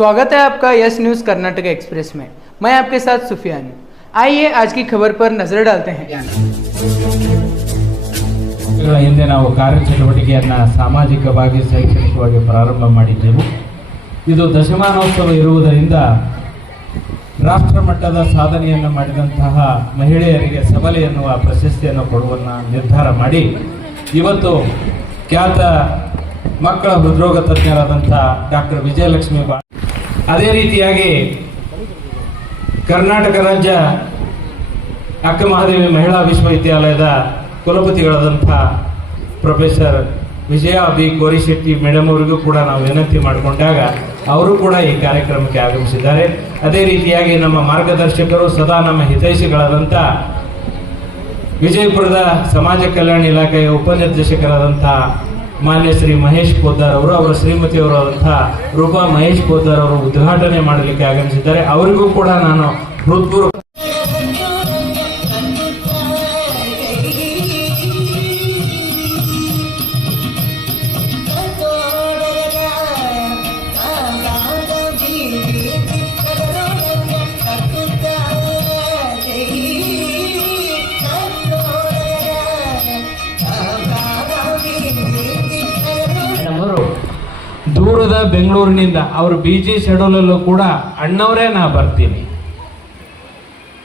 स्वागत है आपका यस न्यूज़ कर्नाटक एक्सप्रेस में। मैं आपके साथ सुफियान। आइए आज की खबर पर नजर डालते हैं। ಹಿಂದೆ ನಾವು ಕಾರ್ಯಚಟುವಟಿಕೆಯನ್ನು ಸಾಮಾಜಿಕವಾಗಿ ಶೈಕ್ಷಣಿಕವಾಗಿ ಪ್ರಾರಂಭ ಮಾಡಿದ್ದೆವು. ಇದು ದಶಮಾನೋತ್ಸವ ಇರುವುದರಿಂದ ರಾಷ್ಟ್ರ ಮಟ್ಟದ ಸಾಧನೆಯನ್ನು ಮಾಡಿದಂತಹ ಮಹಿಳೆಯರಿಗೆ ಸಬಲೆ ಎನ್ನುವ ಪ್ರಶಸ್ತಿಯನ್ನು ಕೊಡುವನ್ನ ನಿರ್ಧಾರ ಮಾಡಿ ಇವತ್ತು ಖ್ಯಾತ ಮಕ್ಕಳ ಹೃದ್ರೋಗ ತಜ್ಞರಾದಂಥ ಡಾಕ್ಟರ್ ವಿಜಯಲಕ್ಷ್ಮಿ ಅದೇ ರೀತಿಯಾಗಿ ಕರ್ನಾಟಕ ರಾಜ್ಯ ಅಕ್ಕ ಮಹಾದೇವಿ ಮಹಿಳಾ ವಿಶ್ವವಿದ್ಯಾಲಯದ ಕುಲಪತಿಗಳಾದಂಥ ಪ್ರೊಫೆಸರ್ ವಿಜಯ ಬಿ ಕೋರಿಶೆಟ್ಟಿ ಮೇಡಮ್ ಅವರಿಗೂ ಕೂಡ ನಾವು ವಿನಂತಿ ಮಾಡಿಕೊಂಡಾಗ ಅವರು ಕೂಡ ಈ ಕಾರ್ಯಕ್ರಮಕ್ಕೆ ಆಗಮಿಸಿದ್ದಾರೆ. ಅದೇ ರೀತಿಯಾಗಿ ನಮ್ಮ ಮಾರ್ಗದರ್ಶಕರು ಸದಾ ನಮ್ಮ ಹಿತೈಷಿಗಳಾದಂಥ ವಿಜಯಪುರದ ಸಮಾಜ ಕಲ್ಯಾಣ ಇಲಾಖೆಯ ಉಪನಿರ್ದೇಶಕರಾದಂಥ ಮಾನ್ಯ ಶ್ರೀ ಮಹೇಶ್ ಪೋದ್ದಾರ್ ಅವರು, ಅವರ ಶ್ರೀಮತಿಯವರಾದಂತಹ ರೂಪಾ ಮಹೇಶ್ ಪೋದ್ದಾರ್ ಅವರು ಉದ್ಘಾಟನೆ ಮಾಡಲಿಕ್ಕೆ ಆಗಮಿಸಿದ್ದಾರೆ. ಅವರಿಗೂ ಕೂಡ ನಾನು ಹೃತ್ಪೂರ್ವಕ ದೂರದ ಬೆಂಗಳೂರಿನಿಂದ ಅವರು ಬಿಜಿ ಶೆಡ್ಯೂಲಲ್ಲೂ ಕೂಡ ಅಣ್ಣವರೇ ನಾ ಬರ್ತೀನಿ,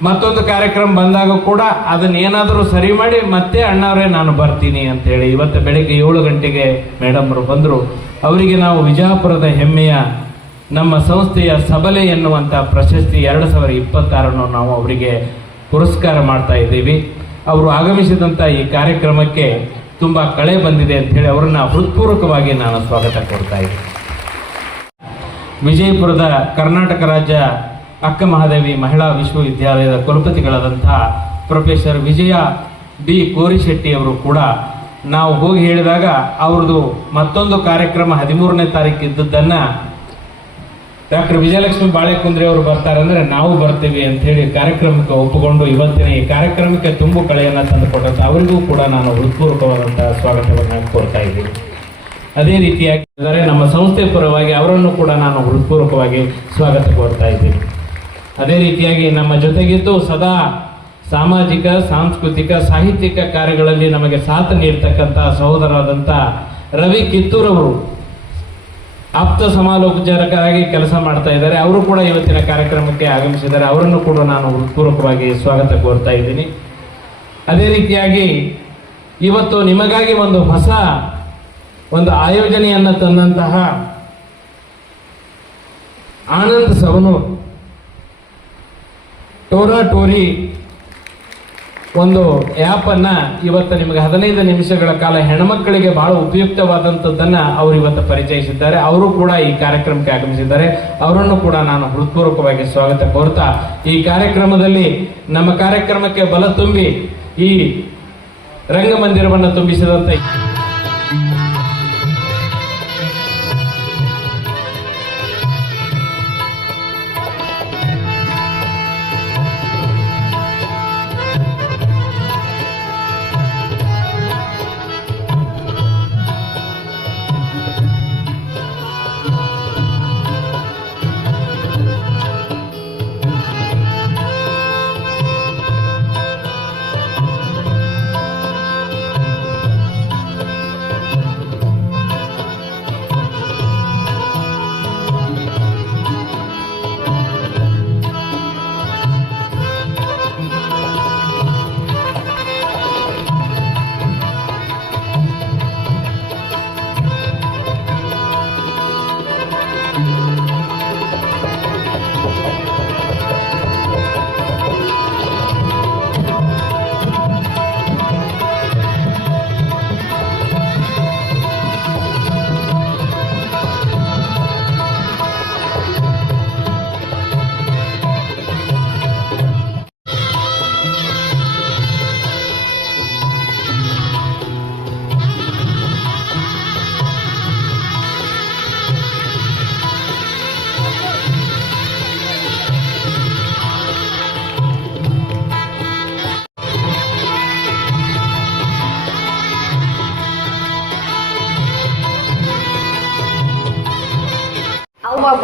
ಮತ್ತೊಂದು ಕಾರ್ಯಕ್ರಮ ಬಂದಾಗ ಕೂಡ ಅದನ್ನ ಏನಾದರೂ ಸರಿ ಮಾಡಿ ಮತ್ತೆ ಅಣ್ಣವರೇ ನಾನು ಬರ್ತೀನಿ ಅಂತೇಳಿ ಇವತ್ತು ಬೆಳಗ್ಗೆ 7 ಗಂಟೆಗೆ ಮೇಡಮ್ ಅವರು ಬಂದರು. ಅವರಿಗೆ ನಾವು ವಿಜಯಪುರದ ಹೆಮ್ಮೆಯ ನಮ್ಮ ಸಂಸ್ಥೆಯ ಸಬಲೆ ಎನ್ನುವಂಥ ಪ್ರಶಸ್ತಿ 2026 ನಾವು ಅವರಿಗೆ ಪುರಸ್ಕಾರ ಮಾಡ್ತಾ ಇದ್ದೀವಿ. ಅವರು ಆಗಮಿಸಿದಂಥ ಈ ಕಾರ್ಯಕ್ರಮಕ್ಕೆ ತುಂಬ ಕಳೆ ಬಂದಿದೆ ಅಂತ ಹೇಳಿ ಅವರನ್ನ ಹೃತ್ಪೂರ್ವಕವಾಗಿ ನಾನು ಸ್ವಾಗತ ಕೊಡ್ತಾ ಇದ್ದೀನಿ. ವಿಜಯಪುರದ ಕರ್ನಾಟಕ ರಾಜ್ಯ ಅಕ್ಕ ಮಹಾದೇವಿ ಮಹಿಳಾ ವಿಶ್ವವಿದ್ಯಾಲಯದ ಕುಲಪತಿಗಳಾದಂತಹ ಪ್ರೊಫೆಸರ್ ವಿಜಯ ಬಿ ಕೋರಿಶೆಟ್ಟಿ ಅವರು ಕೂಡ ನಾವು ಹೋಗಿ ಹೇಳಿದಾಗ ಅವ್ರದ್ದು ಮತ್ತೊಂದು ಕಾರ್ಯಕ್ರಮ 13ನೇ ತಾರೀಕು ಇದ್ದದ್ದನ್ನು ಡಾಕ್ಟರ್ ವಿಜಯಲಕ್ಷ್ಮಿ ಬಾಳೆಕುಂದ್ರಿ ಅವರು ಬರ್ತಾರೆ ಅಂದರೆ ನಾವು ಬರ್ತೀವಿ ಅಂತ ಹೇಳಿ ಕಾರ್ಯಕ್ರಮಕ್ಕೆ ಒಪ್ಪಿಕೊಂಡು ಇವತ್ತಿನ ಈ ಕಾರ್ಯಕ್ರಮಕ್ಕೆ ತುಂಬು ಕಳೆಯನ್ನು ತಂದುಕೊಟ್ಟಂತ ಅವರಿಗೂ ಕೂಡ ನಾನು ಹೃತ್ಪೂರ್ವಕವಾದಂತಹ ಸ್ವಾಗತವನ್ನು ಕೋರ್ತಾ ಇದ್ದೀನಿ. ಅದೇ ರೀತಿಯಾಗಿ ನಮ್ಮ ಸಂಸ್ಥೆ ಪರವಾಗಿ ಅವರನ್ನು ಕೂಡ ನಾನು ಹೃತ್ಪೂರ್ವಕವಾಗಿ ಸ್ವಾಗತ ಕೋರ್ತಾ ಇದ್ದೀನಿ. ಅದೇ ರೀತಿಯಾಗಿ ನಮ್ಮ ಜೊತೆಗಿದ್ದು ಸದಾ ಸಾಮಾಜಿಕ, ಸಾಂಸ್ಕೃತಿಕ, ಸಾಹಿತ್ಯಿಕ ಕಾರ್ಯಗಳಲ್ಲಿ ನಮಗೆ ಸಾಥ್ ನೀಡ್ತಕ್ಕಂಥ ಸಹೋದರರಾದಂಥ ರವಿ ಕಿತ್ತೂರವರು ಆಪ್ತ ಸಮಾಲೋಚಕರಾಗಿ ಕೆಲಸ ಮಾಡ್ತಾ ಇದ್ದಾರೆ. ಅವರು ಕೂಡ ಇವತ್ತಿನ ಕಾರ್ಯಕ್ರಮಕ್ಕೆ ಆಗಮಿಸಿದ್ದಾರೆ. ಅವರನ್ನು ಕೂಡ ನಾನು ಹೃತ್ಪೂರ್ವಕವಾಗಿ ಸ್ವಾಗತ ಕೋರ್ತಾ ಇದ್ದೀನಿ. ಅದೇ ರೀತಿಯಾಗಿ ಇವತ್ತು ನಿಮಗಾಗಿ ಒಂದು ಆಯೋಜನೆಯನ್ನು ತಂದಂತಹ ಆನಂದ್ ಸವನೂರ್ ಟೋರಾ ಟೋರಿ ಒಂದು ಆ್ಯಪ್ ಅನ್ನ ಇವತ್ತು ನಿಮಗೆ 15 ನಿಮಿಷಗಳ ಕಾಲ ಹೆಣ್ಮಕ್ಕಳಿಗೆ ಬಹಳ ಉಪಯುಕ್ತವಾದಂಥದ್ದನ್ನ ಅವರು ಇವತ್ತು ಪರಿಚಯಿಸಿದ್ದಾರೆ. ಅವರು ಕೂಡ ಈ ಕಾರ್ಯಕ್ರಮಕ್ಕೆ ಆಗಮಿಸಿದ್ದಾರೆ. ಅವರನ್ನು ಕೂಡ ನಾನು ಹೃತ್ಪೂರ್ವಕವಾಗಿ ಸ್ವಾಗತ ಕೋರ್ತಾ ಈ ಕಾರ್ಯಕ್ರಮದಲ್ಲಿ ನಮ್ಮ ಕಾರ್ಯಕ್ರಮಕ್ಕೆ ಬಲ ತುಂಬಿ ಈ ರಂಗಮಂದಿರವನ್ನು ತುಂಬಿಸಿದಂತ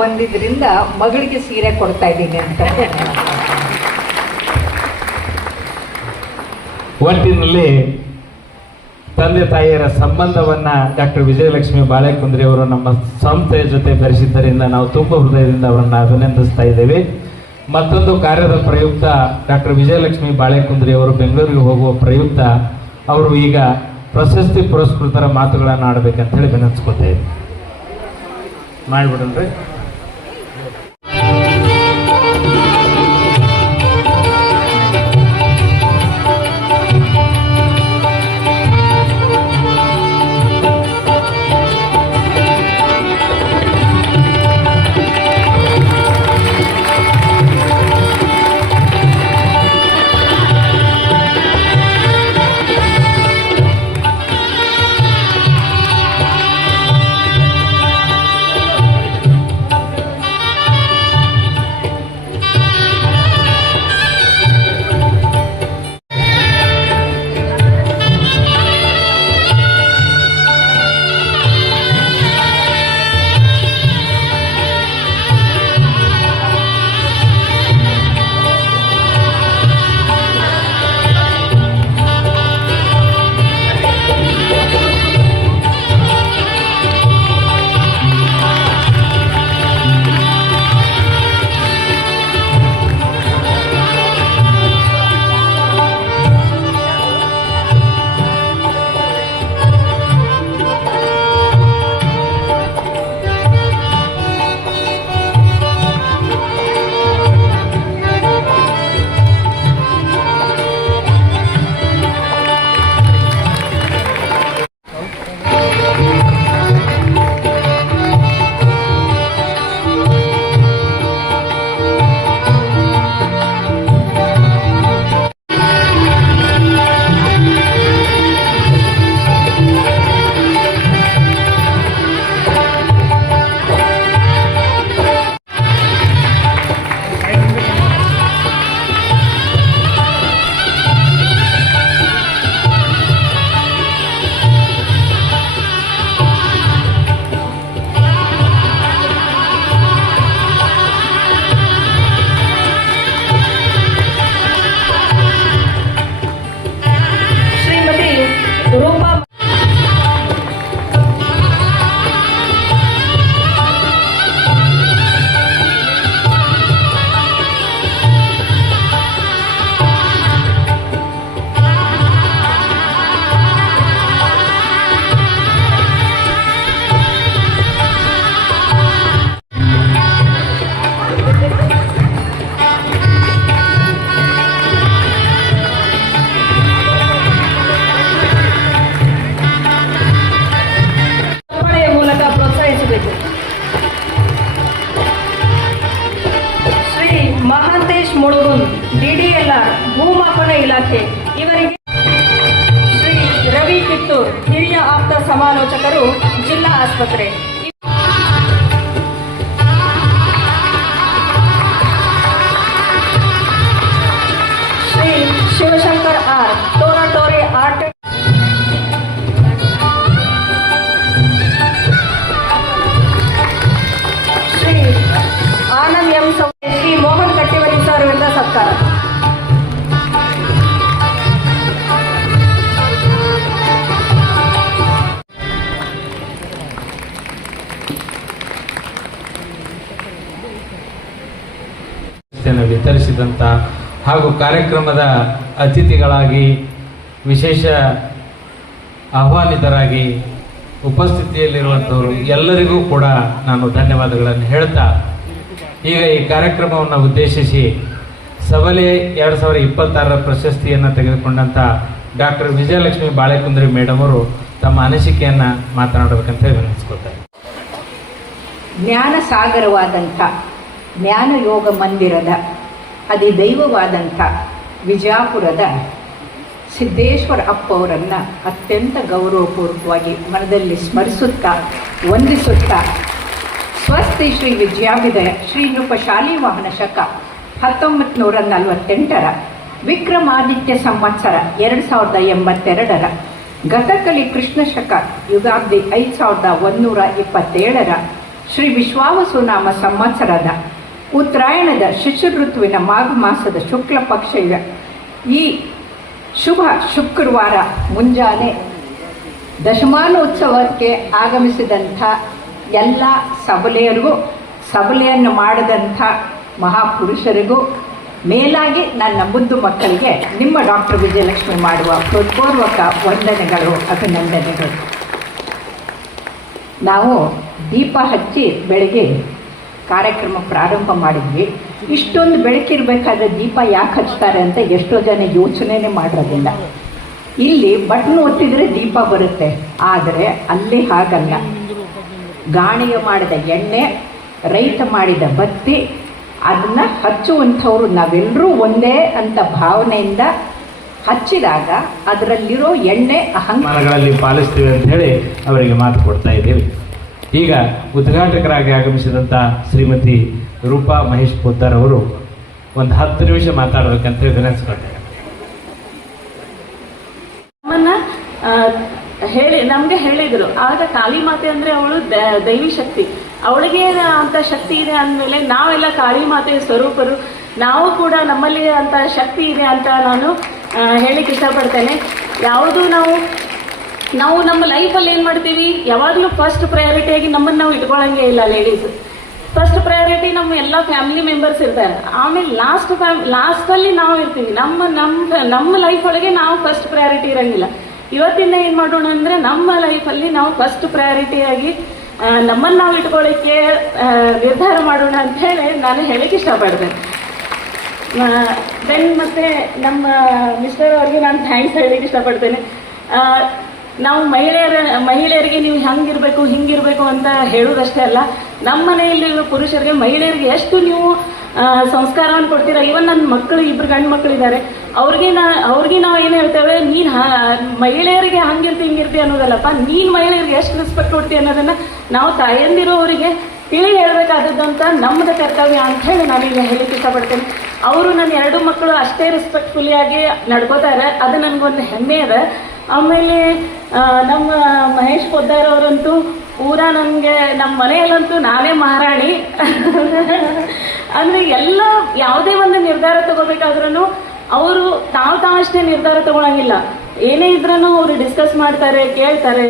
ಬಂದಿದ್ರಿಂದ ಮಗಳಿಗೆ ಸೀರೆ ಕೊಡ್ತಾ ಇದ್ದೀನಿ ಅಂತ. ಒಟ್ಟಿನಲ್ಲಿ ತಂದೆ ತಾಯಿಯರ ಸಂಬಂಧವನ್ನ ಡಾಕ್ಟರ್ ವಿಜಯಲಕ್ಷ್ಮಿ ಬಾಳೆಕುಂದ್ರಿ ಅವರು ನಮ್ಮ ಸಂಸ್ಥೆಯ ಜೊತೆ ಬೆರೆಸಿದ್ದರಿಂದ ನಾವು ತುಂಬ ಹೃದಯದಿಂದ ಅವರನ್ನು ಅಭಿನಂದಿಸ್ತಾ ಇದ್ದೇವೆ. ಮತ್ತೊಂದು ಕಾರ್ಯದ ಪ್ರಯುಕ್ತ ಡಾಕ್ಟರ್ ವಿಜಯಲಕ್ಷ್ಮಿ ಬಾಳೆಕುಂದ್ರಿ ಅವರು ಬೆಂಗಳೂರಿಗೆ ಹೋಗುವ ಪ್ರಯುಕ್ತ ಅವರು ಈಗ ಪ್ರಶಸ್ತಿ ಪುರಸ್ಕೃತರ ಮಾತುಗಳನ್ನು ಆಡಬೇಕಂತ ಹೇಳಿ ವಿನಂತಿಸ್ಕೊತೇವೆ. ಮಾಡಿಬಿಡಲ್ರಿ. ಭೂಮಾಪನ ಇಲಾಖೆ ಇವರಿಗೆ ಶ್ರೀ ರವಿ ಕಿತ್ತೂರ್ ಹಿರಿಯ ಆಪ್ತ ಸಮಾಲೋಚಕರು ಜಿಲ್ಲಾ ಆಸ್ಪತ್ರೆ ಶ್ರೀ ಶಿವಶಂಕರ್ ಆರ್ ತೋರಟೋರೆ ಆರ್ಟ್ ಶ್ರೀ ಆನಂದ್ ಎಂ ಶ್ರೀ ಮೋಹನ್ ಕಟ್ಟಿವಲಿ ಸರ್ ಅವರಿಂದ ಸತ್ಕಾರ ವಿತರಿಸಿದಂಥ ಹಾಗೂ ಕಾರ್ಯಕ್ರಮದ ಅತಿಥಿಗಳಾಗಿ ವಿಶೇಷ ಆಹ್ವಾನಿತರಾಗಿ ಉಪಸ್ಥಿತಿಯಲ್ಲಿರುವಂಥವರು ಎಲ್ಲರಿಗೂ ಕೂಡ ನಾನು ಧನ್ಯವಾದಗಳನ್ನು ಹೇಳ್ತಾ ಈಗ ಈ ಕಾರ್ಯಕ್ರಮವನ್ನು ಉದ್ದೇಶಿಸಿ ಸಬಲೆ 2026 ಪ್ರಶಸ್ತಿಯನ್ನು ತೆಗೆದುಕೊಂಡಂಥ ಡಾಕ್ಟರ್ ವಿಜಯಲಕ್ಷ್ಮಿ ಬಾಳೆಕುಂದ್ರಿ ಮೇಡಮ್ ಅವರು ತಮ್ಮ ಅನಿಸಿಕೆಯನ್ನು ಮಾತನಾಡಬೇಕಂತ ವಿನಂತಿಸ್ಕೊಳ್ತಾರೆ. ಜ್ಞಾನ ಸಾಗರವಾದಂಥ ಜ್ಞಾನ ಯೋಗ ಮಂದಿರದ ಅಧಿದೈವವಾದಂಥ ವಿಜಾಪುರದ ಸಿದ್ದೇಶ್ವರ ಅಪ್ಪ ಅವರನ್ನು ಅತ್ಯಂತ ಗೌರವಪೂರ್ವಕವಾಗಿ ಮನದಲ್ಲಿ ಸ್ಮರಿಸುತ್ತಾ ವಂದಿಸುತ್ತಾ ಸ್ವಸ್ತಿ ಶ್ರೀ ವಿದ್ಯಾವಿದಯ ಶ್ರೀ ನೃಪಶಾಲಿ ವಾಹನ ಶಕ 1948 ವಿಕ್ರಮಾದಿತ್ಯ ಸಂವತ್ಸರ 2082 ಗತಕಲಿ ಕೃಷ್ಣ ಶಕ ಯುಗಾಬ್ದಿ 5127 ಶ್ರೀ ವಿಶ್ವಾವಸು ನಾಮ ಸಂವತ್ಸರದ ಉತ್ತರಾಯಣದ ಶಿಶು ಋತುವಿನ ಮಾಘ ಮಾಸದ ಶುಕ್ಲ ಪಕ್ಷದ ಈ ಶುಭ ಶುಕ್ರವಾರ ಮುಂಜಾನೆ ದಶಮಾನೋತ್ಸವಕ್ಕೆ ಆಗಮಿಸಿದಂಥ ಎಲ್ಲ ಸಬಲೆಯರಿಗೂ, ಸಬಲೆಯನ್ನು ಮಾಡಿದಂಥ ಮಹಾಪುರುಷರಿಗೂ, ಮೇಲಾಗಿ ನನ್ನ ಮುದ್ದು ಮಕ್ಕಳಿಗೆ ನಿಮ್ಮ ಡಾಕ್ಟರ್ ವಿಜಯಲಕ್ಷ್ಮಿ ಮಾಡುವ ಹೃತ್ಪೂರ್ವಕ ವಂದನೆಗಳು, ಅಭಿನಂದನೆಗಳು. ನಾವು ದೀಪ ಹಚ್ಚಿ ಬೆಳಗ್ಗೆ ಕಾರ್ಯಕ್ರಮ ಪ್ರಾರಂಭ ಮಾಡಿದ್ವಿ. ಇಷ್ಟೊಂದು ಬೆಳಕಿರಬೇಕಾದ್ರೆ ದೀಪ ಯಾಕೆ ಹಚ್ತಾರೆ ಅಂತ ಎಷ್ಟೋ ಜನ ಯೋಚನೆನೇ ಮಾಡಿರೋದಿಲ್ಲ. ಇಲ್ಲಿ ಬಟನ್ ಒತ್ತಿದ್ರೆ ದೀಪ ಬರುತ್ತೆ, ಆದರೆ ಅಲ್ಲಿ ಹಾಗಲ್ಲ. ಗಾಣಿಗೆ ಮಾಡಿದ ಎಣ್ಣೆ, ರೈತ ಮಾಡಿದ ಬತ್ತಿ, ಅದನ್ನು ಹಚ್ಚುವಂಥವ್ರು ನಾವೆಲ್ಲರೂ ಒಂದೇ ಅಂತ ಭಾವನೆಯಿಂದ ಹಚ್ಚಿದಾಗ ಅದರಲ್ಲಿರೋ ಎಣ್ಣೆ ಅಹಂಕಾರಗಳಲ್ಲಿ ಪಾಲಿಸ್ತೀವಿ ಅಂತ ಹೇಳಿ ಅವರಿಗೆ ಮಾತು ಕೊಡ್ತಾ ಇದ್ದೀವಿ. ಈಗ ಉದ್ಘಾಟಕರಾಗಿ ಆಗಮಿಸಿದಂಥ ಶ್ರೀಮತಿ ರೂಪಾ ಮಹೇಶ್ ಪೋದ್ದಾರ್ ಅವರು ಒಂದು 10 ನಿಮಿಷ ಮಾತಾಡಬೇಕಂತ ವಿನಂತಿಸ್ಕೊಂಡೆ. ನಮಗೆ ಹೇಳಿದರು, ಆಗ ಕಾಳಿ ಮಾತೆ ಅಂದರೆ ಅವಳು ದೈವಿ ಶಕ್ತಿ, ಅವಳಿಗೆ ಅಂತ ಶಕ್ತಿ ಇದೆ ಅಂದಮೇಲೆ ನಾವೆಲ್ಲ ಕಾಳಿ ಮಾತೆಯ ಸ್ವರೂಪರು, ನಾವು ಕೂಡ ನಮ್ಮಲ್ಲಿ ಅಂತ ಶಕ್ತಿ ಇದೆ ಅಂತ ನಾನು ಹೇಳಿಕ್ಕೆ ಇಷ್ಟಪಡ್ತೇನೆ. ಯಾವುದು ನಾವು ನಮ್ಮ ಲೈಫಲ್ಲಿ ಏನು ಮಾಡ್ತೀವಿ, ಯಾವಾಗಲೂ ಫಸ್ಟ್ ಪ್ರಯಾರಿಟಿಯಾಗಿ ನಮ್ಮನ್ನು ನಾವು ಇಟ್ಕೊಳ್ಳಂಗೆ ಇಲ್ಲ. ಲೇಡೀಸ್ ಫಸ್ಟ್ ಪ್ರಯಾರಿಟಿ ನಮ್ಮ ಎಲ್ಲ ಫ್ಯಾಮಿಲಿ ಮೆಂಬರ್ಸ್ ಇರ್ತಾರೆ, ಆಮೇಲೆ ಲಾಸ್ಟಲ್ಲಿ ನಾವು ಇರ್ತೀವಿ. ನಮ್ಮ ಲೈಫ್ ಒಳಗೆ ನಾವು ಫಸ್ಟ್ ಪ್ರಯಾರಿಟಿ ಇರೋಂಗಿಲ್ಲ. ಇವತ್ತಿಂದ ಏನು ಮಾಡೋಣ ಅಂದರೆ ನಮ್ಮ ಲೈಫಲ್ಲಿ ನಾವು ಫಸ್ಟ್ ಪ್ರಯಾರಿಟಿಯಾಗಿ ನಮ್ಮನ್ನು ನಾವು ಇಟ್ಕೊಳ್ಳಿಕ್ಕೆ ನಿರ್ಧಾರ ಮಾಡೋಣ ಅಂತ ಹೇಳಿ ನಾನು ಹೇಳಿಕ್ಕೆ ಇಷ್ಟಪಡ್ತೇನೆ. ದೆನ್ ಮತ್ತೆ ನಮ್ಮ ಮಿಸ್ಟರ್ ಅವ್ರಿಗೆ ನಾನು ಥ್ಯಾಂಕ್ಸ್ ಹೇಳಲಿಕ್ಕೆ ಇಷ್ಟಪಡ್ತೇನೆ. ನಾವು ಮಹಿಳೆಯರಿಗೆ ನೀವು ಹಂಗಿರಬೇಕು ಹಿಂಗಿರಬೇಕು ಅಂತ ಹೇಳೋದಷ್ಟೇ ಅಲ್ಲ, ನಮ್ಮ ಮನೆಯಲ್ಲಿರುವ ಪುರುಷರಿಗೆ ಮಹಿಳೆಯರಿಗೆ ಎಷ್ಟು ನೀವು ಸಂಸ್ಕಾರವನ್ನು ಕೊಡ್ತೀರಾ. ಇವನ್ ನನ್ನ ಮಕ್ಕಳು 2 ಗಂಡು ಮಕ್ಕಳಿದ್ದಾರೆ, ಅವ್ರಿಗೆ ನಾವು ಏನು ಹೇಳ್ತೇವೆ, ನೀನು ಮಹಿಳೆಯರಿಗೆ ಹಂಗಿರ್ತಿ ಹಿಂಗಿರ್ತಿ ಅನ್ನೋದಲ್ಲಪ್ಪ, ನೀನು ಮಹಿಳೆಯರಿಗೆ ಎಷ್ಟು ರೆಸ್ಪೆಕ್ಟ್ ಕೊಡ್ತೀವಿ ಅನ್ನೋದನ್ನು ನಾವು ತಾಯಂದಿರೋವರಿಗೆ ತಿಳಿ ಹೇಳಬೇಕಾದದ್ದು ಅಂತ ನಮ್ಮದು ಕರ್ತವ್ಯ ಅಂತ ಹೇಳಿ ನಾನೀಗ ಹೇಳಲಿಕ್ಕೆ ಇಷ್ಟಪಡ್ತೇನೆ. ಅವರು ನನ್ನ 2 ಮಕ್ಕಳು ಅಷ್ಟೇ ರೆಸ್ಪೆಕ್ಟ್ಫುಲ್ಲಿಯಾಗಿ ನಡ್ಕೋತಾರೆ, ಅದು ನನಗೊಂದು ಹೆಮ್ಮೆ ಇದೆ. ಆಮೇಲೆ ನಮ್ಮ ಮಹೇಶ್ ಪೋದ್ದಾರ್ ಅವರಂತೂ ಪೂರಾ ನನಗೆ ನಮ್ಮ ಮನೆಯಲ್ಲಂತೂ ನಾನೇ ಮಹಾರಾಣಿ. ಅಂದರೆ ಎಲ್ಲ ಯಾವುದೇ ಒಂದು ನಿರ್ಧಾರ ತಗೋಬೇಕಾದ್ರೂ ಅವರು ತಾವಷ್ಟೇ ನಿರ್ಧಾರ ತಗೊಳಂಗಿಲ್ಲ, ಏನೇ ಇದ್ರೂ ಅವರು ಡಿಸ್ಕಸ್ ಮಾಡ್ತಾರೆ, ಕೇಳ್ತಾರೆ.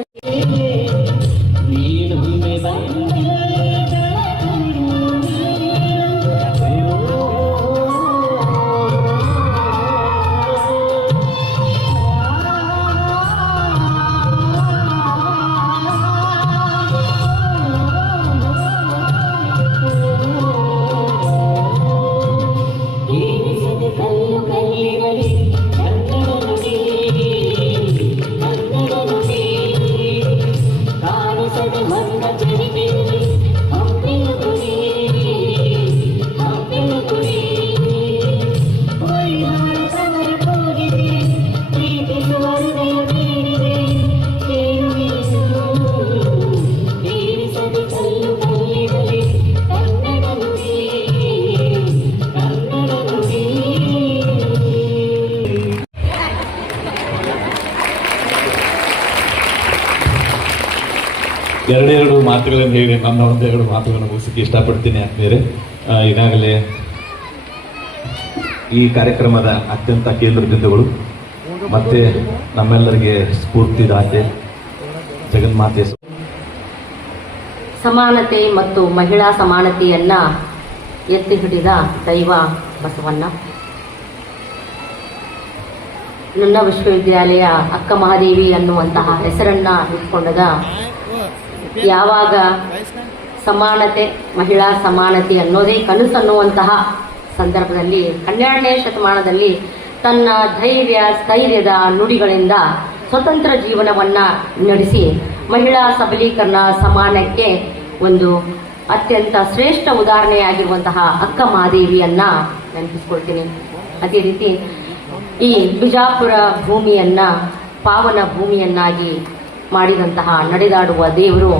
ಎರಡೆರಡು ಮಾತುಗಳನ್ನು ಹೇಳಿ ನನ್ನ ಒಂದೆರಡು ಮಾತುಗಳನ್ನು ಮುಗಿಸಕ್ಕೆ ಇಷ್ಟಪಡ್ತೀನಿ. ಆದ್ಮೇಲೆ ಈಗಾಗಲೇ ಈ ಕಾರ್ಯಕ್ರಮದ ಅತ್ಯಂತ ಕೇಂದ್ರ ಬಿಂದುಗಳು ಮತ್ತೆ ನಮ್ಮೆಲ್ಲರಿಗೆ ಸ್ಫೂರ್ತಿದಾತೆ ಜಗನ್ಮಾತೆ ಸಮಾನತೆ ಮತ್ತು ಮಹಿಳಾ ಸಮಾನತೆಯನ್ನ ಎತ್ತಿ ಹಿಡಿದ ದೈವ ಬಸವಣ್ಣ. ನನ್ನ ವಿಶ್ವವಿದ್ಯಾಲಯ ಅಕ್ಕ ಮಹಾದೇವಿ ಅನ್ನುವಂತಹ ಹೆಸರನ್ನ ಇಟ್ಕೊಂಡದ ಯಾವಾಗ ಸಮಾನತೆ ಮಹಿಳಾ ಸಮಾನತೆ ಅನ್ನೋದೇ ಕನಸು ಅನ್ನುವಂತಹ ಸಂದರ್ಭದಲ್ಲಿ 12ನೇ ಶತಮಾನದಲ್ಲಿ ತನ್ನ ಸ್ಥೈರ್ಯದ ನುಡಿಗಳಿಂದ ಸ್ವತಂತ್ರ ಜೀವನವನ್ನ ನಡೆಸಿ ಮಹಿಳಾ ಸಬಲೀಕರಣ ಸಮಾನಕ್ಕೆ ಒಂದು ಅತ್ಯಂತ ಶ್ರೇಷ್ಠ ಉದಾಹರಣೆಯಾಗಿರುವಂತಹ ಅಕ್ಕ ಮಹಾದೇವಿಯನ್ನ ನೆನಪಿಸ್ಕೊಳ್ತೀನಿ. ಅದೇ ರೀತಿ ಈ ಬಿಜಾಪುರ ಭೂಮಿಯನ್ನ ಪಾವನ ಭೂಮಿಯನ್ನಾಗಿ ಮಾಡಿದಂತಹ ನಡೆದಾಡುವ ದೇವರು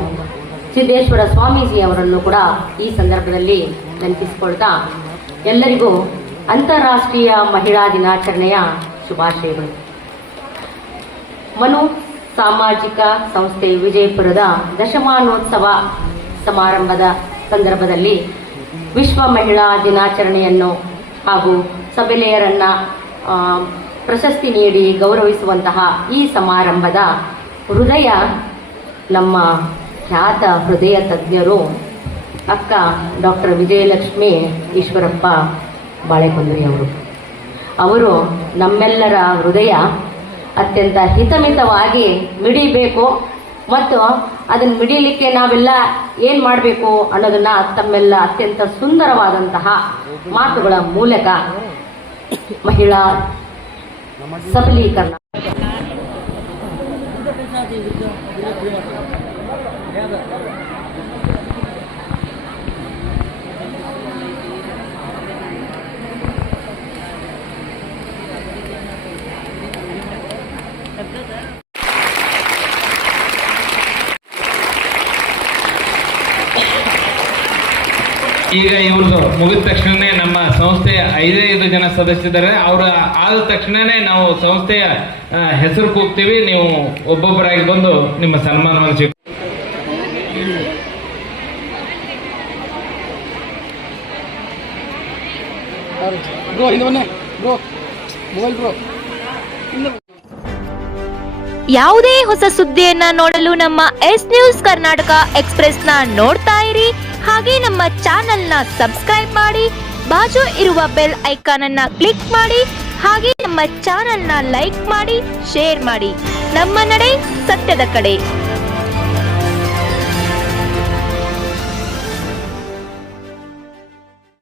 ಸಿದ್ದೇಶ್ವರ ಸ್ವಾಮೀಜಿ ಅವರನ್ನು ಕೂಡ ಈ ಸಂದರ್ಭದಲ್ಲಿ ನೆನಪಿಸಿಕೊಳ್ತಾ ಎಲ್ಲರಿಗೂ ಅಂತಾರಾಷ್ಟ್ರೀಯ ಮಹಿಳಾ ದಿನಾಚರಣೆಯ ಶುಭಾಶಯಗಳು. ಮನು ಸಾಮಾಜಿಕ ಸಂಸ್ಥೆ ವಿಜಯಪುರದ ದಶಮಾನೋತ್ಸವ ಸಮಾರಂಭದ ಸಂದರ್ಭದಲ್ಲಿ ವಿಶ್ವ ಮಹಿಳಾ ದಿನಾಚರಣೆಯನ್ನು ಹಾಗೂ ಸಬಲೆಯರನ್ನು ಪ್ರಶಸ್ತಿ ನೀಡಿ ಗೌರವಿಸುವಂತಹ ಈ ಸಮಾರಂಭದ ಹೃದಯ ನಮ್ಮ ಖ್ಯಾತ ಹೃದಯ ತಜ್ಞರು ಅಕ್ಕ ಡಾಕ್ಟರ್ ವಿಜಯಲಕ್ಷ್ಮಿ ಈಶ್ವರಪ್ಪ ಬಾಳೆಕೊಂದರಿ ಅವರು ನಮ್ಮೆಲ್ಲರ ಹೃದಯ ಅತ್ಯಂತ ಹಿತಮಿತವಾಗಿ ಮಿಡಿಬೇಕು ಮತ್ತು ಅದನ್ನು ಮಿಡಿಲಿಕ್ಕೆ ನಾವೆಲ್ಲ ಏನು ಮಾಡಬೇಕು ಅನ್ನೋದನ್ನ ತಮ್ಮೆಲ್ಲ ಅತ್ಯಂತ ಸುಂದರವಾದಂತಹ ಮಾತುಗಳ ಮೂಲಕ ಮಹಿಳಾ ಸಬಲೀಕರಣ ಈಗ ಇವ್ರದ್ದು ಮುಗಿದ ತಕ್ಷಣನೇ ನಮ್ಮ ಸಂಸ್ಥೆಯ 5 ಜನ ಸದಸ್ಯರಿದ್ದಾರೆ. ಅವರು ಆದ ತಕ್ಷಣನೇ ನಾವು ಸಂಸ್ಥೆಯ ಹೆಸರು ಕೂಗ್ತೀವಿ. ನೀವು ಒಬ್ಬೊಬ್ಬರಾಗಿ ಬಂದು ನಿಮ್ಮ ಸನ್ಮಾನವನ್ನು ಸ್ವೀಕರಿಸಿ. ಯಾವುದೇ ಹೊಸ ಸುದ್ದಿಯನ್ನ ನೋಡಲು ನಮ್ಮ ಎಸ್ ನ್ಯೂಸ್ ಕರ್ನಾಟಕ ಎಕ್ಸ್ಪ್ರೆಸ್ನ ನೋಡ್ತಾ ಇರಿ. ಹಾಗೆ ನಮ್ಮ ಚಾನೆಲ್ನ ಸಬ್ಸ್ಕ್ರೈಬ್ ಮಾಡಿ, ಬಾಜು ಇರುವ ಬೆಲ್ ಐಕಾನ್ ಅನ್ನ ಕ್ಲಿಕ್ ಮಾಡಿ. ಹಾಗೆ ನಮ್ಮ ಚಾನೆಲ್ನ ಲೈಕ್ ಮಾಡಿ, ಶೇರ್ ಮಾಡಿ. ನಮ್ಮ ನಡೆ ಸತ್ಯದ ಕಡೆ.